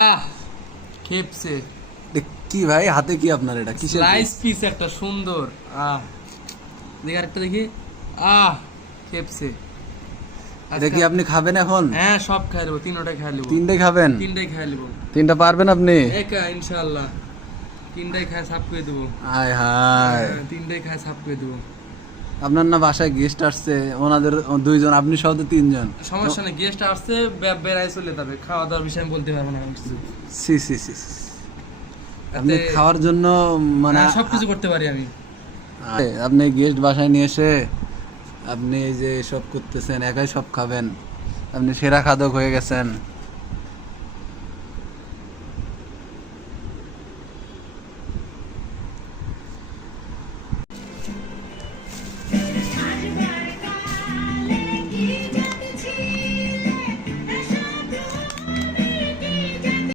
আহ খেপছে কি ভাই হাতে কি আপনার এটা কিসের স্লাইস পিস একটা সুন্দর দেখি আরেকটা দেখি খেপছে এটা কি আপনি খাবেন এখন? হ্যাঁ সব খাই নেবো, তিনটাই খাই নেবো। তিনটে খাবেন? তিনটাই খাই নেবো। তিনটা পারবেন আপনি? একা ইনশাআল্লাহ তিনটাই খাই সাফ করে দেবো। হায় হায়, তিনটাই খাই সাফ করে দেবো। আপনার না বাসায় গেস্ট আসছে, ওনাদের দুইজন, আপনি সহ তো তিনজন। সমস্যা নেই, গেস্ট আসছে বেড়াই চলে যাবে, খাওয়া দাওয়ার বিষয়ে আমি বলতে পারবো না কিছু। সি সি সি সি। আপনি খাওয়ার জন্য মানে সবকিছু করতে পারি আমি। আপনি গেস্ট বাসায় নিয়ে এসে আপনি এই যে সব করতেছেন, একাই সব খাবেন, আপনি সেরা খাদক হয়ে গেছেন।